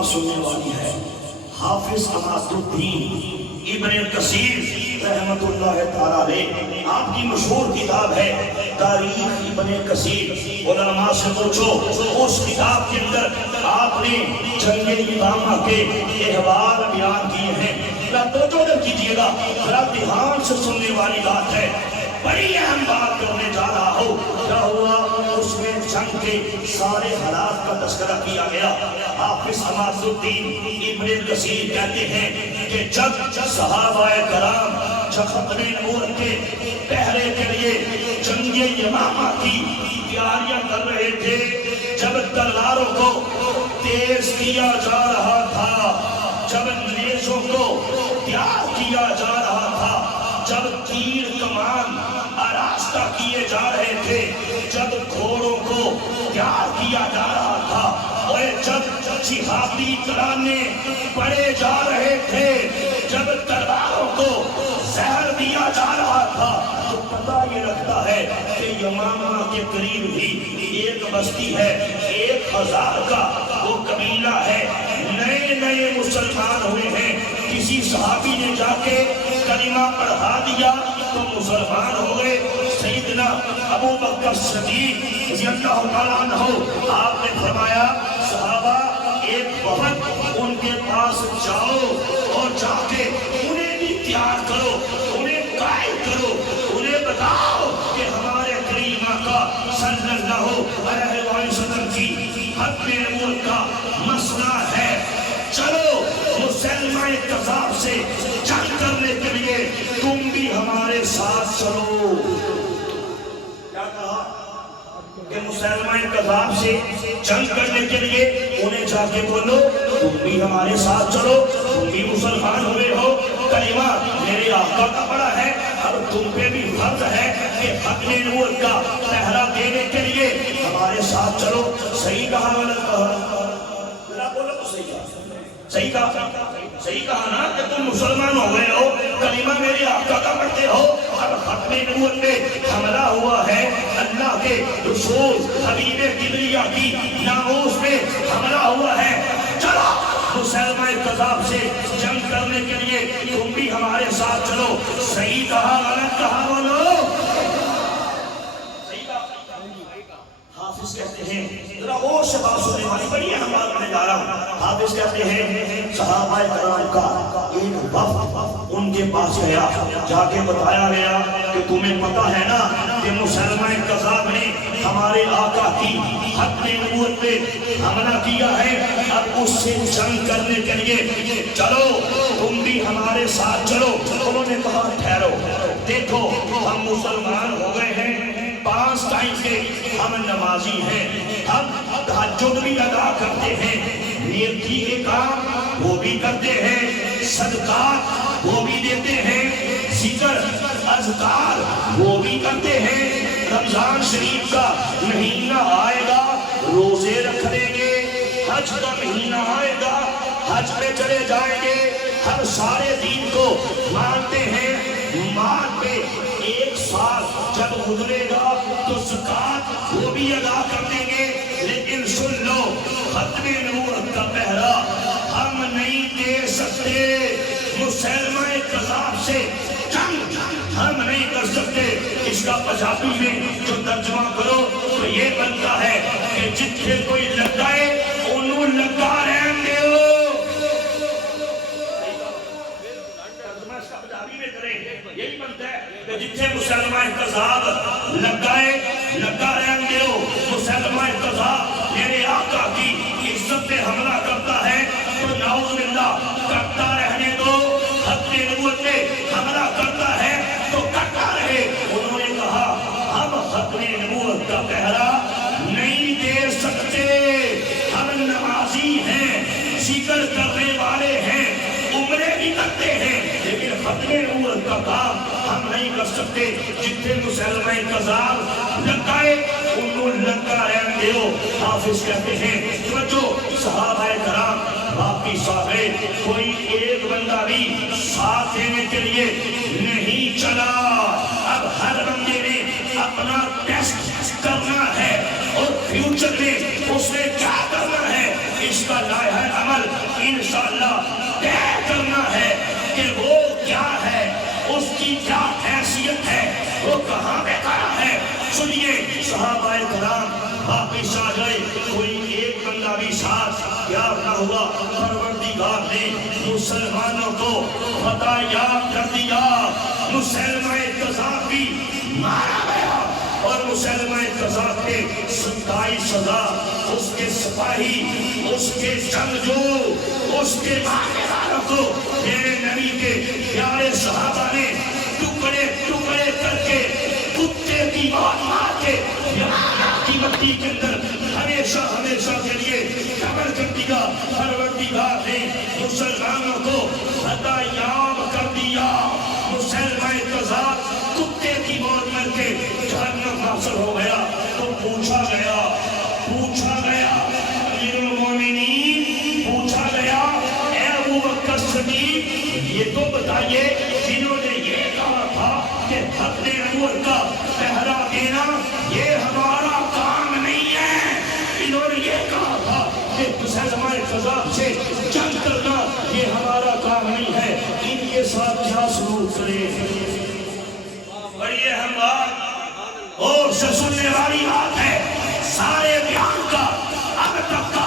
بات سننے والی ہے۔ حافظ عماد الدین ابن کثیر رحمت اللہ تعالیٰ علیہ، آپ کی مشہور کتاب ہے تاریخ ابن کثیر۔ علماء سے پوچھو، اس کتاب کے اندر آپ نے جنگ یمامہ کے احوال بیان کیے ہیں۔ توجہ کیجیے گا، ذرا دھیان سے سننے والی بات ہے، بڑی اہم بات کرنے جا رہا ہوں۔ کیا ہوا؟ اس میں جنگ کے سارے حالات کا تذکرہ کیا گیا۔ حافظ عماد الدین ابن کثیر کہتے ہیں کہ جب صحابہ کرام ختم نبوت کے پہرے کے لیے جنگ یمامہ کی تیاریاں کر رہے تھے، جب تلواروں کو تیز کیا جا رہا تھا، جب نیزوں کو تیار کیا جا رہا تھا، جب تیر کمان آراستہ کیے جا رہے تھے، جب گھوڑوں کو تیار کیا جا رہا تھا، اور جب جہادی ترانے پڑے جا رہے تھے، جب تلواروں کو زہر دیا جا رہا تھا، تو پتہ یہ لگتا ہے کہ یمامہ کے قریب ہی ایک بستی ہے، 1000 کا وہ قبیلہ ہے، نئے مسلمان ہوئے ہیں، کسی صحابی نے جا کے کلمہ پڑھا دیا تو مسلمان ہو گئے۔ سیدنا ابو بکر صدیق رضی اللہ تعالیٰ عنہ، آپ نے فرمایا صحابہ ایک وقت ان کے پاس جاؤ اور جا کے انہیں بھی تیار کرو، انہیں قائل کرو، انہیں بتاؤ کہ ہمارے کریم آقا صلی اللہ علیہ وسلم کی ختم نبوت کا مسئلہ ہے، چلو مسلمہ کذاب سے جنگ کرنے کے لیے تم بھی ہمارے ساتھ چلو۔ کیا کہا کہ مسلمہ کذاب سے جنگ کرنے کے لیے انہیں جا کے بولو تم بھی ہمارے ساتھ چلو، تم بھی مسلمان ہوئے ہو، کلمہ میرے آقا کا پڑا ہے، اب تم پہ بھی فرض ہے کہ ختم نبوت کا پہرا دینے کے لیے ہمارے ساتھ چلو۔ صحیح کہا غلط کہا؟ بولا تو صحیح کہا، صحیح کہا، صحیح کہا نا کہ تم مسلمان ہو گئے ہو، کلمہ میرے آقا کا پڑھتے ہو، اب ختم نبوت پہ حملہ ہوا ہے، اللہ کے رسول حبیب کبریا کی ناموس پہ حملہ ہوا ہے، چلو مسلمہ کذاب سے جنگ کرنے کے لیے تم بھی ہمارے ساتھ چلو۔ صحیح کہا غلط کہا؟ بولو صحیح کہا۔ حافظ کہتے ہیں، ذرا اور سے بات سننے والی بڑی اہم بات کرنے جا رہا ہوں۔ حافظ کہتے ہیں صحابہ کرام کا ایک وفد ان کے پاس گیا، جا کے بتایا گیا کہ تمہیں پتہ ہے نا کہ مسلمہ کذاب نے ہمارے آقا کی ختم نبوت پہ حملہ کیا ہے، اب اس سے جنگ کرنے کے لیے چلو تم بھی ہمارے ساتھ چلو۔ انہوں نے کہا ٹھہرو، دیکھو ہم مسلمان ہو گئے ہیں، 5 ٹائم کے ہم نمازی ہیں، ہم تہجد بھی ادا کرتے ہیں، نیکی کے کام وہ بھی کرتے ہیں، صدقات وہ بھی دیتے ہیں، ذکر اذکار وہ بھی کرتے ہیں، رمضان شریف کا مہینہ آئے گا روزے رکھ لیں گے، حج کا مہینہ آئے گا حج پہ چلے جائیں گے، ہم سارے دین کو مانتے ہیں، مال پہ 1 سال جب گزرے گا تو زکات وہ بھی ادا کر دیں گے، لیکن سن لو ختم نبوت کا پہرا ہم نہیں دے سکتے، مسلمہ کذاب سے جنگ ہم نہیں کر سکتے۔ اس کا پنجابی میں جو ترجمہ کرو تو یہ بنتا ہے کہ جتنے کوئی لگائے انہوں لگا رہن دے ہو۔ ترجمہ اس کا پنجابی میں کریں یہی بنتا ہے کہ جتنے مسلمہ کذاب لگائے لگا رہن دے ہو۔ مسلمہ کذاب میرے آقا کی عزت پہ حملہ کرتا ہے تو نعوذ باللہ کرتا رہنے دو، ختم نبوت پہ حملہ کرتا ہے تو کرتا رہے۔ انہوں نے کہا ہم ختم نبوت کا پہرا نہیں دے سکتے، ہم نمازی ہیں، ذکر کرنے والے ہیں، عمرے بھی کرتے ہیں، لیکن ختم نبوت کا کام ہم نہیں کر سکتے۔ جتنے مسلمہ کذاب لگائے انہوں لگا رہن دیو۔ حافظ کہتے ہیں جو صحابہ کرام باقی صحابے کوئی ایک بندہ بھی ساتھ دینے کے لیے نہیں چلا، اب ہر بندے نے اپنا ٹیسٹ کرنا ہے اور فیوچر میں اس نے کیا کرنا ہے اس کا لائحہ عمل انشاءاللہ طے کرنا ہے کہ وہ کیا ہے، اس کی کیا حیثیت ہے، وہ کہاں پہ کھڑا ہے۔ سنیے صحابہ کرام واپس آ گئے، کوئی ایک بندہ بھی ساتھ تیار نہ ہوا۔ پروردگار نے مسلمانوں کو فتح یاب کر دیا، مسلمہ کذاب بھی مارا گیا، اور مسلمہ کذاب کے 27,000 اس کے سپاہی، اس کے جنگجو، اس کے مارنے والوں کو میرے نبی کے پیارے صحابہ نے ٹکڑے ٹکڑے کر کے کتے کی موت مار کے کی مٹی کے اندر ہمیشہ ہمیشہ کے لیے قبر کر دیا۔ پروردگار نے مسلمانوں کو فتح یاب کر دیا، مسلمہ کذاب کتے کی موت مر کے جہنم حاصل ہو گیا۔ تو پوچھا گیا امیر المومنین، پوچھا گیا اے ابو بکر صدیق، یہ تو بتائیے جنہوں نے یہ کہا تھا کہ حق نبوت کا پہرا دینا یہ ہمارا کام نہیں ہے، انہوں نے یہ کہا تھا کہ مسلمہ کذاب سے جنگ کرنا یہ ہمارا کام نہیں ہے، ان کے ساتھ کیا سلوک کریں؟ بڑی اہم بات اور سے سننے والی بات ہے، سارے بیان کا اب تک کا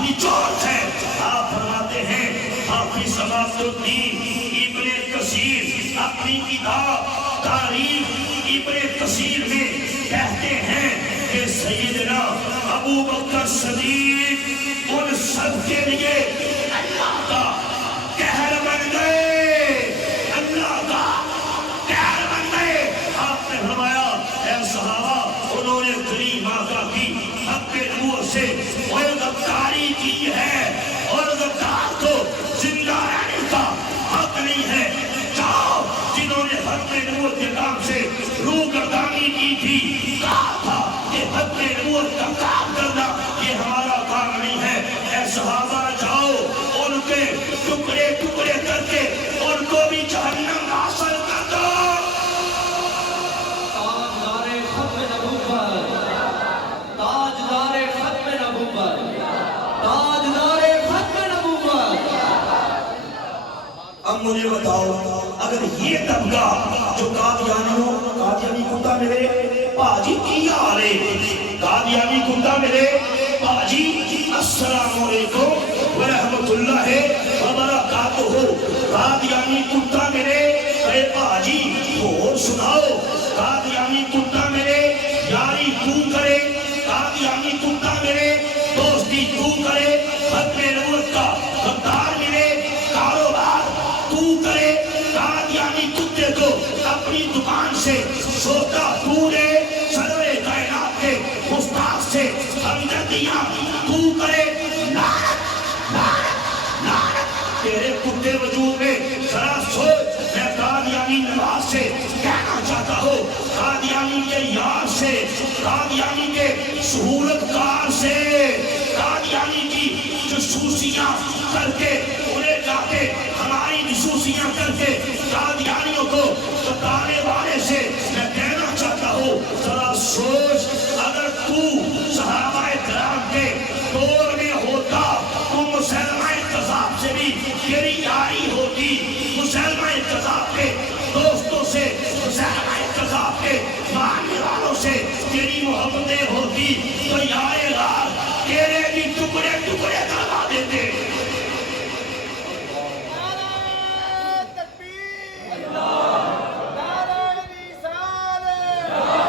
نچوڑ ہے۔ آپ فرماتے ہیں حافظ عماد الدین ابن کثیر اپنی کتاب تاریخ ابن کثیر میں کہتے ہیں کہ سیدنا ابو بکر صدیق ان سب کے لیے اللہ کا قہر بن گئے، اللہ کا قہر بن گئے۔ آپ نے فرمایا اے صحابہ، انہوں نے غریب آقا کی حق نبوت سے غداری کی ہے، اور غدار کو زندہ رہنے کا حق نہیں ہے۔ جاؤ، جنہوں نے حق نبوت کے کام سے روگردانی کی تھی، کہا تھا کہ حق نبوت کا کام کرنا یہ ہمارا کام نہیں ہے، اے صحابہ جاؤ ان کے ٹکڑے ٹکڑے کر کے ان کو بھی جہنم حاصل کر دو۔ اب مجھے بتاؤ، اگر یہ طبقہ جو قادیانی کتا ملے پاجی کی آرے، قادیانی کتا ملے پاجی السلام علیکم ورحمت اللہ وبرکاتہ، قادیانی کتا ملے اے پاجی اور سناؤ، قادیانی کتا ملے یاری تو کرے، قادیانی کتا ملے دوستی تو کرے، حق نبوت کا غدار ملے کاروبار تو کرے، قادیانی کتے کو اپنی دکان سے سوتا تو دے، سرور کائنات کے مستاق سے ہمدردیاں تو کرے، لعنت لعنت لعنت تیرے کتے وجود میں۔ ذرا سوچ، میں قادیانی نواز سے کہنا چاہتا ہوں، قادیانی کے یار سے، قادیانی کے سہولت کار سے، قادیانی کی جسوسیاں کر کے انہیں جا کے ہماری جسوسیاں کر کے قادیانیوں کو بتانے والے سے میں کہنا چاہتا ہوں، ذرا سوچ، اگر تو صحابہ کرام کے دور میں ہوتا تو مسلمہ کذاب سے بھی تیری یاری ہوتی، مسلمہ کذاب کے دوستوں سے، مسلمہ کذاب کے ماننے والوں سے تیری محبتیں ہوتی، تو یا الہ تیرے بھی ٹکڑے ٹکڑے کروا دیتے۔